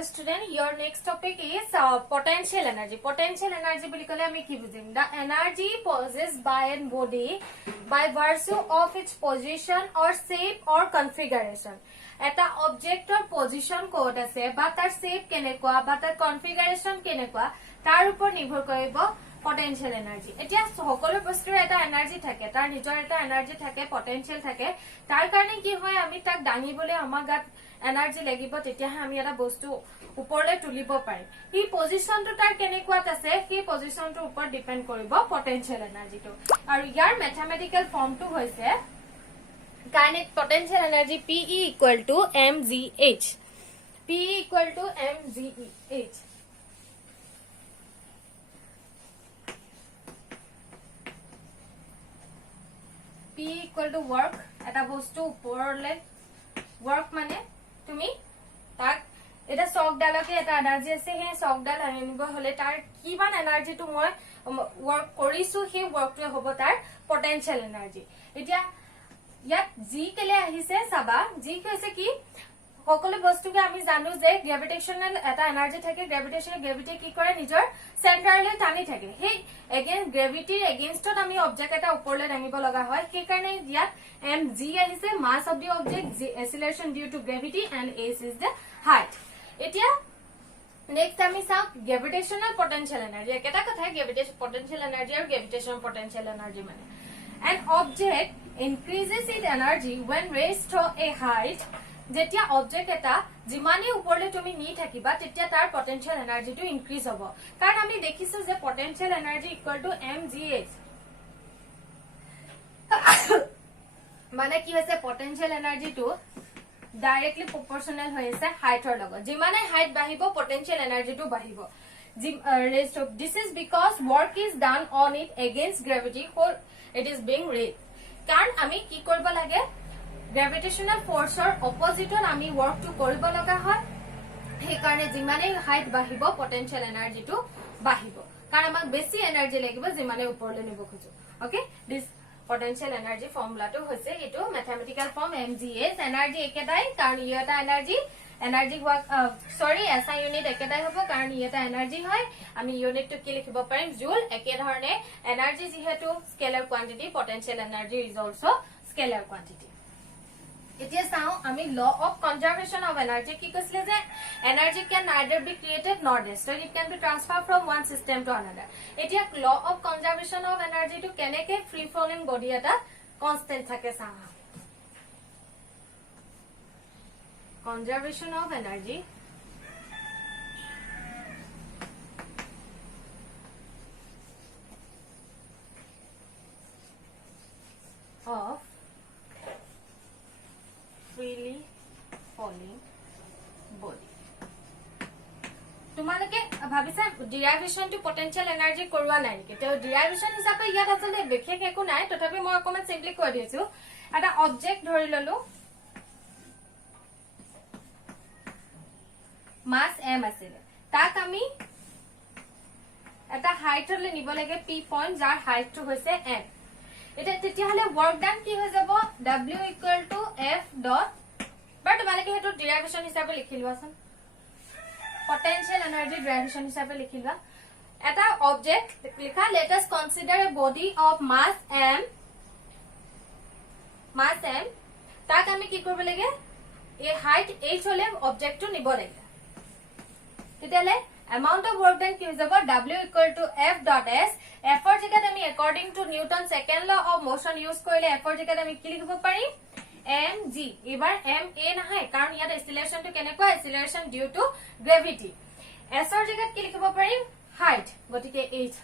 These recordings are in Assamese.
Hello student, your next topic is potential energy. Potential energy boli kole ami ki bujhim? The energy possessed by a body by virtue of its position or shape or configuration. Eta object or position code ase ba tar shape kenekwa ba tar configuration kenekwa tar upor nirbhor koribo potential energy. Etia সকলো বস্তুৰ এটা এনাৰ্জি থাকে, তাৰ নিজৰ এটা এনাৰ্জি থাকে, পটেনশিয়াল থাকে। তাৰ কাৰণে কি হয় আমি তাক দাঙিবলৈ আমাৰ গাত এনাৰ্জি লাগিব, তেতিয়াহে আমি এটা বস্তু ওপৰলৈ তুলিব পাৰিম। এই পজিশনটো তাৰ কেনেকুৱাত আছে, সেই পজিশনটোৰ ওপৰত ডিপেন্ড কৰিব পটেনশিয়াল এনাৰ্জিটো। আৰু ইয়াৰ ম্যাথমেটিক্যাল ফৰ্মটো হৈছে kinetic potential energy PE = mgh। PE = mgh। P = work, এটা বস্তু ওপৰলৈ work মানে তুমি তাক এটা চকডালকে এটা এনাৰ্জি আছে, সেই চকডাল আনিব হলে তাৰ কিমান এনাৰ্জিটো মই work কৰিছো সেই workটো হ'ব তাৰ পটেনশিয়াল এনাৰ্জি। এতিয়া ইয়াত জি কেলে আহিছে চাবা, জি কৈছে কি সকলো বস্তুকে আমি জানো যে গ্ৰেভিটেশনাল এটা এনাৰ্জি থাকে, গ্ৰেভিটি কি কৰে নিজৰ সেন্টাৰলৈ টানি থাকে। সেই এগেইনষ্ট গ্ৰেভিটিৰ এগেইনষ্টত আমি অবজেক্ট এটা ওপৰলৈ দাঙিব লগা হয়, সেই কাৰণে ইয়াত mg আহিছে, mass of the object, acceleration due to gravity and h is the height. এতিয়া নেক্সট আমি চাও গ্ৰেভিটেশনাল পটেনশিয়াল এনাৰ্জি। একেটা কথা, গ্ৰেভিটেশন পটেনশিয়াল এনাৰ্জি আৰু গ্ৰেভিটেশনাল পটেনশিয়াল এনাৰ্জি মানে an object increases its energy when raised to a height। যেতিয়া অবজেক্ট এটা যিমানে ওপৰলৈ তুমি নি থাকিবা তেতিয়া তাৰ পটেনশিয়াল এনাৰ্জিটো ইনক্ৰিজ হ'ব। কাৰণ আমি দেখিছো যে পটেনশিয়াল এনাৰ্জি = mgh। মানে কি হৈছে পটেনশিয়াল এনাৰ্জিটো ডাইৰেক্টলি প্ৰপৰচনেল হৈ আছে হাইটৰ লগত। যিমানে হাইট বাঢ়িব পটেনশিয়াল এনাৰ্জিটো বাঢ়িব। This is because work is done on it against gravity for it is being raised। কাৰণ আমি কি কৰিব লাগে, গ্ৰেভিটেশনাল ফোৰ্সৰ অপজিটত আমি ওয়াৰ্কটো কৰিব লগা হয়। সেই কাৰণে যিমানে হাইট বাঢ়িব পটেনশিয়াল এনাৰ্জিটো বাঢ়িব, কাৰণ আমাক বেছি এনাৰ্জি লাগিব যিমানে ওপৰলৈ নিব খোজো। ওকে, দিস পটেনশিয়াল এনাৰ্জি ফৰ্মুলাটো হৈছে এটো ম্যাথমেটিক্যাল ফৰ্ম mgh। এনাৰ্জি একেটাই, কাৰণ ই এটা এনাৰ্জি SI ইউনিট একেটাই হ'ব, কাৰণ ই এটা এনাৰ্জি হয়। আমি ইউনিটটো কি লিখিব পাৰিম, জুল। একে ধৰণে এনাৰ্জি যেহেতু scalar quantity, potential energy is also scalar quantity. এতিয়া চাও আমি ল অফ কনজাৰভেশন অফ এনাৰ্জি কি কৈছিলে যে energy can neither be created not destroyed, it can be transfer from one system to another. এতিয়া ল অফ কনজাৰভেশন অফ এনাৰ্জিটো কেনেকে ফ্ৰী ফ্ল'ইং বডি এটা কনস্ট্যান্ট থাকে চাও। Conservation of energy of freely falling body। তোমালোকে ভাবিছা ডিৰাইভেশন টু পটেনশিয়াল এনাৰ্জি কৰোৱা নাই নেকি? তো ডিৰাইভেশন হিচাপে ইয়াত আচলতে বিশেষ একো নাই, তথাপি মই অকমান সিম্পলি কৈ দিছো। এটা অবজেক্ট ধৰি ললো, মাস m আছিল, তাক আমি এটা হাইটলৈ নিব লাগে p পইণ্ট, যাৰ হাইটটো হৈছে m। এটা তেতিয়াহলে ওয়ার্ক ডান কি হৈ যাব, w = f ডট, বাট তোমালোকে হেতু ডিৰাইভেশন হিচাপে লিখি লোৱাচোন, পটেনশিয়াল এনাৰ্জি ডিৰাইভেশন হিচাপে লিখি লোৱা। এটা অবজেক্ট লিখা, let us consider a body of mass m, তাক আমি কি কৰিব লাগে, এই হাইট h হলে অবজেক্টটো নিব লাগে। তেতিয়ালে amount of work done কি হৈ যাব, w = f dot s। f ৰ জায়গাত আমি according to Newton second law of motion use কৰিলে f ৰ জায়গাত আমি কি লিখিব পাৰিম, mg। এবাৰ ma নহয়, কাৰণ ইয়াত এক্সিলাৰেশনটো কেনেকুৱা, এক্সিলাৰেশন ডিউ টু গ্ৰেভিটি। s ৰ জায়গাত কি লিখিব পাৰিম, হাইট, গতিকে h।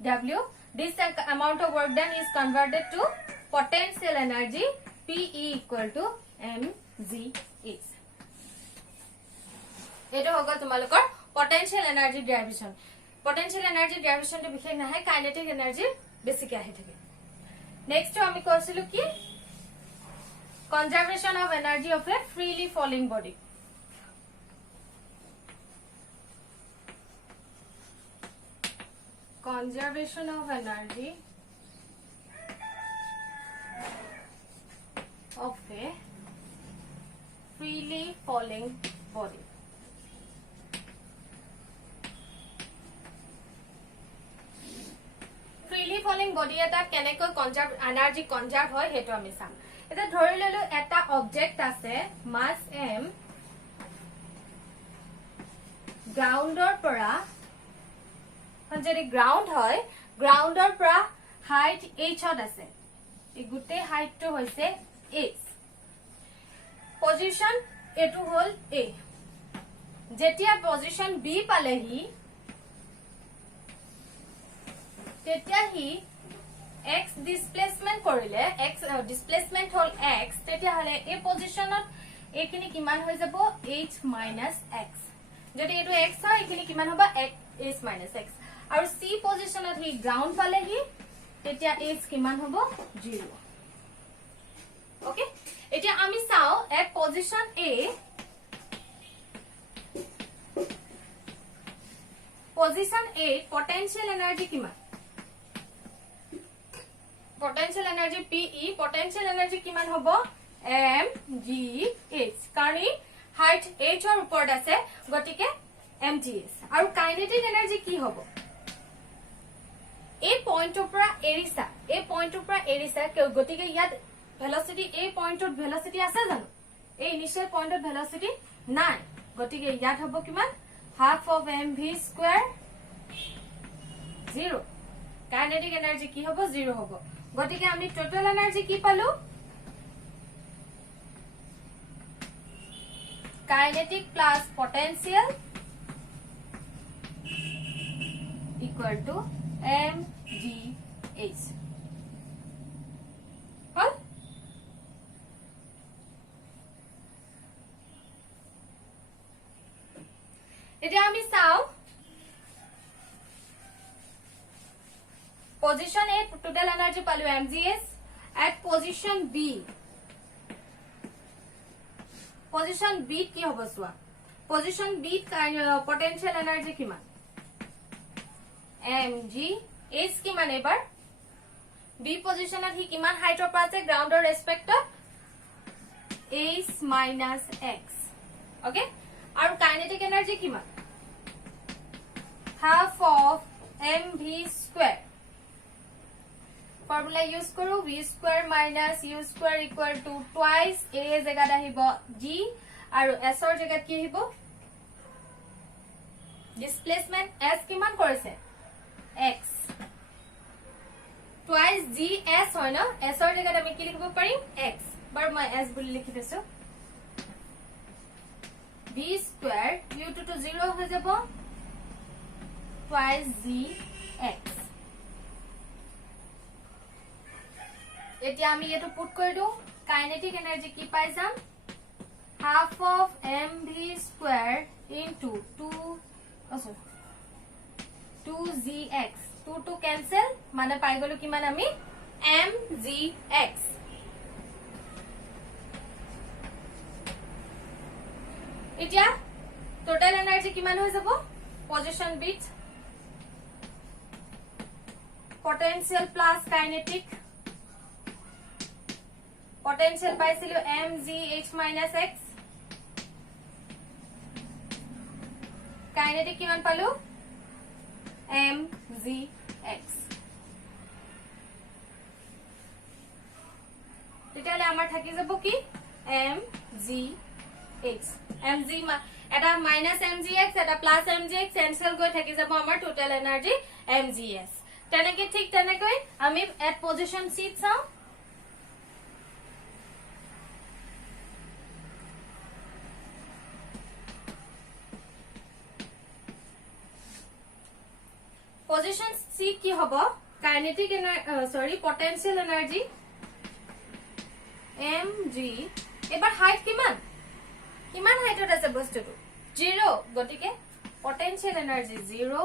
w, this amount of work done is converted to potential energy, PE = mgh। এটো হল তোমালোকৰ পটেনশিয়াল এনাৰ্জি ডেৰিভেশন। পটেনশিয়াল এনাৰ্জি ডেৰিভেশনটো বিশেষ নাহে, কাইনেটিক এনাৰ্জি বেছিকে আহি থাকে। নেক্সট আমি কৈছিলো কি, conservation of energy of a freely falling body. Conservation of energy of a freely falling body। Body এটা কেনেকৈ কনজার্ভ এনার্জি কনজার্ভ হয় হেতু আমি চাম এটা ধৰি ললো এটা অবজেক্ট আছে মাস m গ্ৰাউণ্ডৰ পৰা যদি গ্ৰাউণ্ড হয় গ্ৰাউণ্ডৰ পৰা হাইট h ত আছে এই গুটে হাইটটো হৈছে h পজিশন এটু হল a যেতিয়া পজিশন b পালেহি তেতিয়া হি x ডিসপ্লেসমেন্ট কৰিলে x ডিসপ্লেসমেন্ট হল x তেতিয়া হলে এই পজিশনত এখিনি কিমান হৈ যাব h - x যদি এটো x হয় এখিনি কিমান হ'ব h - x আৰু c পজিশনত হি গ্ৰাউণ্ড পালেহি তেতিয়া h কিমান হ'ব 0 ওকে এতিয়া আমি চাও at position a position a potential energy কিমান potential energy PE potential energy কিমান হ'ব mgh কাৰণ হাইট h ৰ ওপৰত আছে গতিকে mgh আৰু কাইনেটিক এনাৰ্জি কি হ'ব এই পইণ্টৰ পৰা এৰিছা গতিকে ইয়াত ভেলোসিটি এই পইণ্টত ভেলোসিটি আছে জানো এই ইনিশিয়াল পইণ্টত ভেলোসিটি নাই গতিকে ইয়াত হ'ব কিমান half of mv square 0 kinetic energy কি হ'ব 0 হ'ব গতিকে আমি টোটাল এনার্জি কি পালো kinetic plus potential equal to mgh হল এতিয়া আমি চাও Position A total energy palu mgh at position B ki hobo soa position B potential energy kiman mg h kiman ebar B position at hi kiman height or ase ground or respect of h - x okay aru kinetic energy kiman half of mv square formula use karo v square minus u square equal to twice a jagat ahibo g aru s or jagat ki ahibo displacement s kiman korise x twice g s hoy na s or jagat ami ki likhibo parim x bar mai s boli likhi desu v square u to 0 hoy jabo twice g x এতিয়া আমি এটো পুট কৰি দিও কাইনেটিক এনার্জি কি পাই যাম half of mv square into 2gx 2 cancel মানে পাই গলো কিমান আমি mgx এতিয়া টোটাল এনার্জি কিমান হৈ যাব পজিশন বিট পটেনশিয়াল প্লাস কাইনেটিক potential পাইছিলো mgh - x kinetic কিমান পালো mgx তেতিয়ালে আমাৰ থাকি যাব কি mgh mg এটা -mgx এটা +mgx ক্যান্সেল গৈ থাকি যাব আমাৰ টোটাল এনার্জি mgs তেনেকে ঠিক তেনেকৈ আমি এট পজিশন c চাও Position C কি হব কাইনেটিক potential energy mg এবার হাইট কিমান হাইটত আছে বস্তুটো 0 গটিকে potential energy 0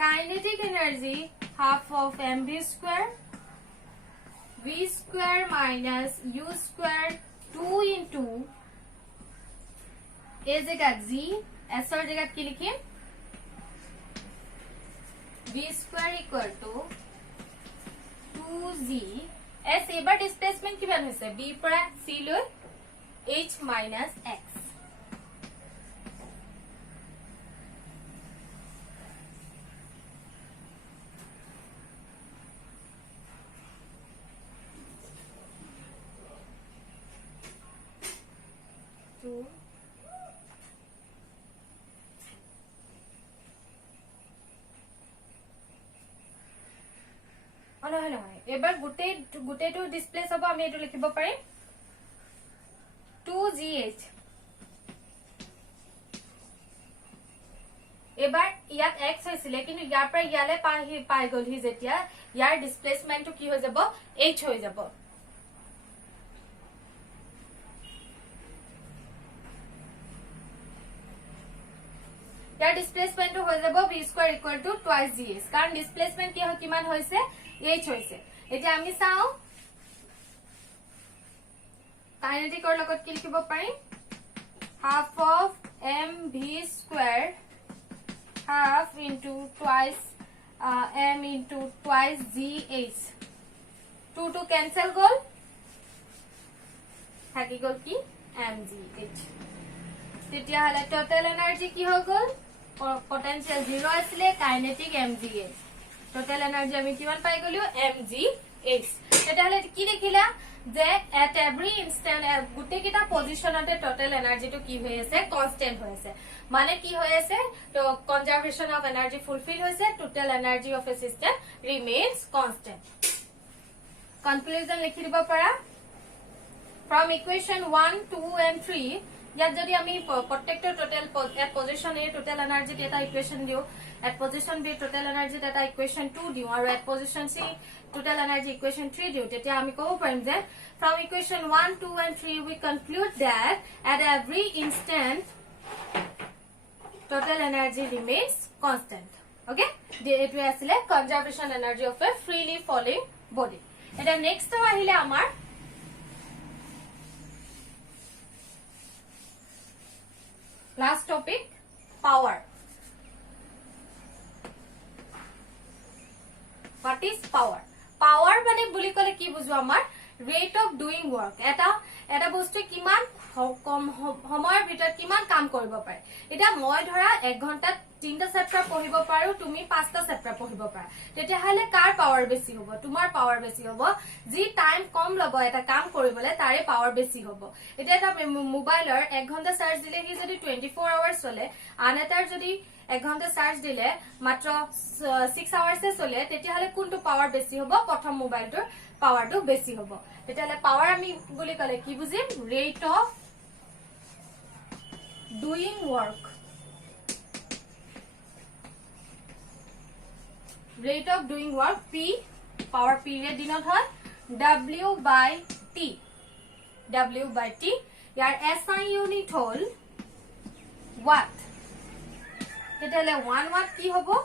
kinetic energy half of mv square v square minus u square 2 into a জায়গা g s এর জায়গা কি লিখিম v square equal to 2g s এবাৰ ডিসপ্লেসমেন্ট কিমান হৈছে b পৰা c লৈ h minus x নহয় এবাৰ গুটেটো ডিসপ্লেস হ'ব আমি এটো লিখিব পাৰিম 2gh এবাৰ ইয়াত x হৈছিলে কিন্তু ইয়াৰ পৰা ইয়ালে পাই গলহি যেতিয়া ইয়াৰ ডিসপ্লেসমেন্টটো কি হৈ যাব h হৈ যাব यार डिस्प्लेसमेंट हो যাব v square equal to twice gh কাৰণ ডিসপ্লেসমেন্ট কি কিমান হৈছে h হৈছে এতিয়া আমি চাও কাইনেটিকৰ লগত কি লিখিব পাৰিম half of mv square half into twice m into twice gh 2 to cancel গল থাকি গল কি mgh তেতিয়া হলে টোটাল এনার্জি কি হৈ গল potential 0 আসলে kinetic mgh total energy আমি কিমান পাই গলিও mgh এটা হলে কি দেখিলা যে at every instant গুটে কিটা পজিশনতে total energy তো কি হৈ আছে constant হৈ আছে মানে কি হৈ আছে তো conservation of energy fulfill হৈছে total energy of a system remains constant conclusion লিখি দিব পাৰা from equation 1 2 and 3 यात जदि आमी प्रत्येकटा total at position A total energy डेटा इक्वेशन दियो at position B total energy डेटा इक्वेशन 2 दियो और at position C total energy equation 3 दियो तेतिया आमी कहब पारिम जे from equation 1 2 and 3 we conclude that at every instant total energy remains constant okay एटु आছিলে conservation energy of a freely falling body eta next আহিলে আমাৰ last topic power what is power মানে বুলি কলে কি বুঝো আমাৰ rate of doing work এটা বস্তু কিমান কম সময়ৰ ভিতৰত কিমান কাম কৰিব পাৰে এটা মই ধৰা 1 ঘন্টাত 3টা চ্যাপ্টাৰ পঢ়িব পাৰো তুমি 5টা চ্যাপ্টাৰ পঢ়িব পাৰা তেতিয়া হলে কাৰ পাৱাৰ বেছি হ'ব তোমাৰ পাৱাৰ বেছি হ'ব যি টাইম কম লব এটা কাম কৰিবলে তাৰে পাৱাৰ বেছি হ'ব এটা এটা মোবাইলৰ 1 ঘন্টা চাৰ্জ দিলে কি যদি 24 আৱাৰ্ছ চলে আন এটাৰ যদি 1 ঘন্টা চাৰ্জ দিলে মাত্ৰ 6 আৱাৰ্ছে চলে তেতিয়া হলে কোনটো পাৱাৰ বেছি হ'ব প্ৰথম মোবাইলটোৰ পাৱাৰটো বেছি হ'ব তেতিয়া হলে পাৱাৰ আমি বুলি কলে কি বুজিম rate of doing work rate of doing work p power period dinot hoy w by t यार SI unit hol watt tetale 1 watt ki hobo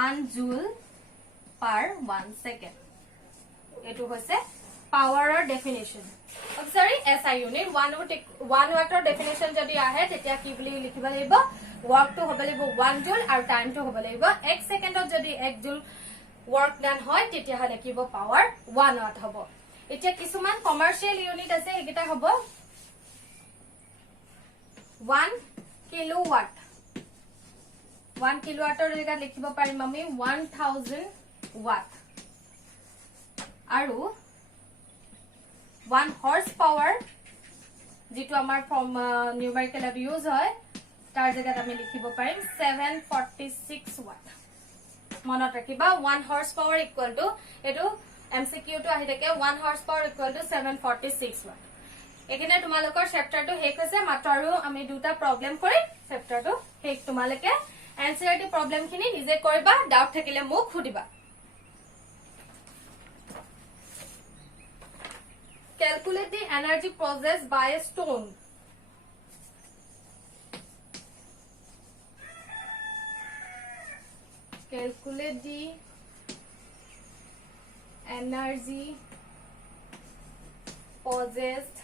1 joule per 1 second etu hoise power or definition sorry SI unit 1 watt or definition jodi ahe tetia ki boli likhiba laibo work to hobe laibo 1 joule and time to hobe laibo 1 second jodi 1 joule work done hoy tetia hale kibo power 1 watt hobo etia kisuman commercial unit ase egita hobo 1 kilowatt 1 kilowatt or jega likhibo parim ami 1000 watt aru 1 horsepower जितु आमार फ्रॉम न्यूमेरिकल यूज হয় तार जगह আমি লিখিব পাৰিম 746 watt মনত ৰাখিবা 1 horsepower equal to এটো MCQ to আহি থাকে 1 horsepower equal to 746 watt এখানে তোমালোকৰ চ্যাপ্টাৰটো হেক হৈছে মাত্ৰ আৰু আমি দুটা প্ৰবলেম কৰি চ্যাপ্টাৰটো হেক তোমালকে এনসিআৰটি প্ৰবলেম খিনি নিজে কৰিবা ডাউট থাকিলে মোক খুদিবা Calculate the energy possessed by a stone. Calculate the energy possessed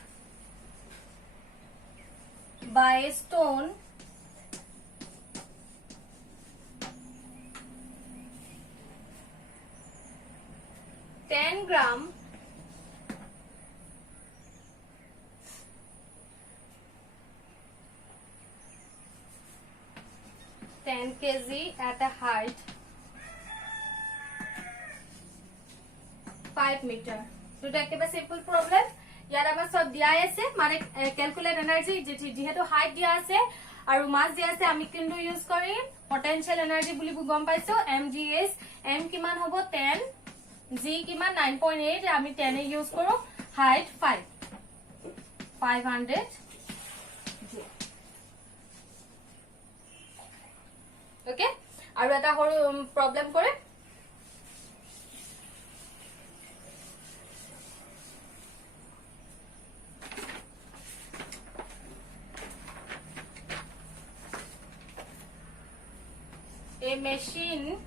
by a stone gram 10 kg at a height 5 meter তো একেবারে সিম্পল প্রবলেম ইয়ার আমার সব দিয়া আছে মানে ক্যালকুলেট এনার্জি যেহেতু হাইট দিয়া আছে আৰু মাছ দিয়া আছে আমি কিন্তু ইউজ কৰিম পটেনশিয়াল এনাৰ্জি বুলি গম পাইছো mgh m কিমান হ'ব 10 g কিমান 9.8 আমি 10 এ ইউজ কৰো হাইট 500 j ওকে আৰু এটা সৰু প্ৰবলেম কৰে a machine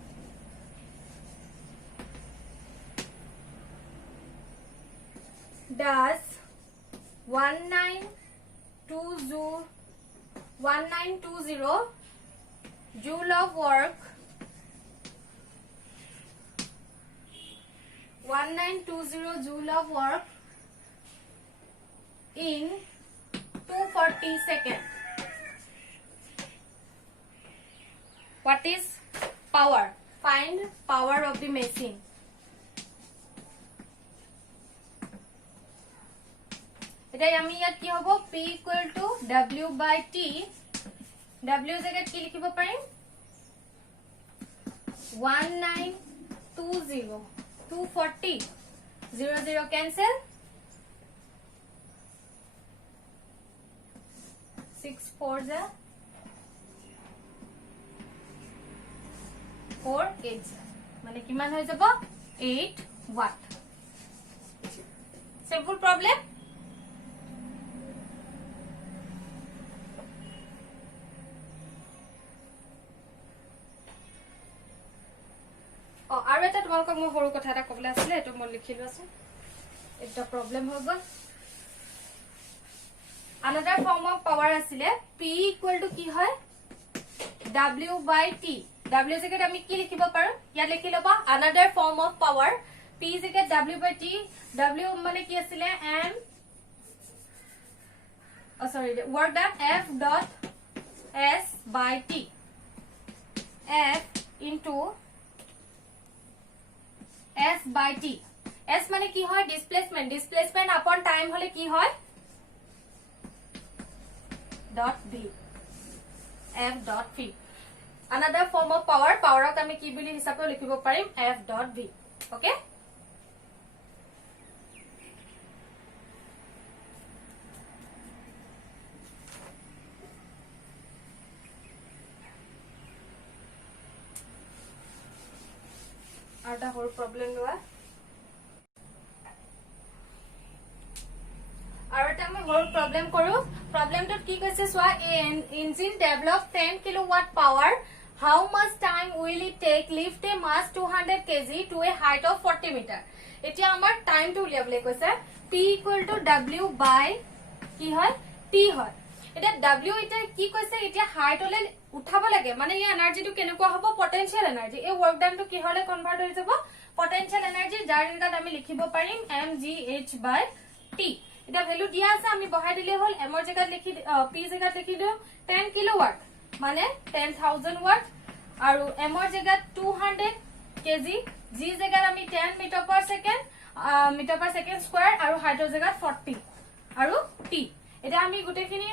does 1920 joule of work 1920 joule of work in 240 seconds. What is power? Find power of the machine. এটা আমি ইয়াত কি হ'ব p equal to w by t w জায়গাত কি লিখিব পাৰিম 1920 240 0 0 cancel 6 4 ja 4 8 মানে কিমান হৈ যাব 8 watt simple problem আৰু এটা তোমালোকক মই সৰু কথা এটা ক'বলৈ আছিল এটো মই লিখিলো আছে এটা প্ৰবলেম হৈ গ'ল another form of power আছিলে p equal to কি হয় w by t w জায়গাত আমি কি লিখিব পাৰো ইয়াত লিখি লবা another form of power p জায়গাত w by t w মানে কি আছিলে m work done f dot s by t f into s by t s মানে কি হয় displacement upon time হলে কি হয় dot v f dot v another form of power ক আমি কি বুলি হিচাপে লিখিব পাৰিম f dot v okay আৰু এটা সৰু প্ৰবলেম লোৱা আৰু এটা আমি সৰু প্ৰবলেম কৰো প্ৰবলেমটোত কি কৈছে সোৱা engine develop 10 kilowatt power how much time will it take lift a mass 200 kg to a height of 40 meter এতিয়া আমাৰ টাইম টো উলিয়াবলৈ কৈছে p equal to w by কি হয় t হয় এটা w এটা কি কৈছে এতিয়া হাইট হলে উঠাব লাগে মানে এই এনাৰ্জিটো কেনেকুৱা হ'ব পটেনশিয়াল এনাৰ্জি এই ওয়াৰ্ক ডান টো কি হলে কনভাৰ্ট হৈ যাব পটেনশিয়াল এনাৰ্জি যাৰ জায়গাত আমি লিখিব পাৰিম mgh by t এটা ভ্যালু দিয়া আছে আমি বহাই দিলে হল m ৰ জায়গাত লিখি p জায়গাত লিখি দিও 10 কিলোৱাট মানে 10000 ওয়াট আৰু m ৰ জায়গাত 200 কেজি g জায়গাত আমি 10 মিটাৰ পাৰ সেকেন্ড স্কয়াৰ আৰু হাইটৰ জায়গাত 40 আৰু t এটা আমি গুটেখিনি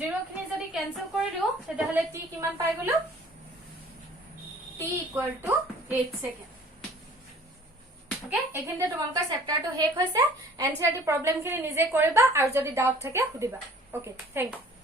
জিৰো খিনি যদি ক্যান্সেল কৰি দিও তেতিয়াহলে t কিমান পাই গলো t equal to 8 second okay এখিনতে তোমালোকৰ চেপ্টাৰটো শেষ হৈছে এনসাৰটি প্ৰবলেম খিনি নিজে কৰিবা আৰু যদি ডাউট থাকে সুধিবা ওকে থ্যাংক ইউ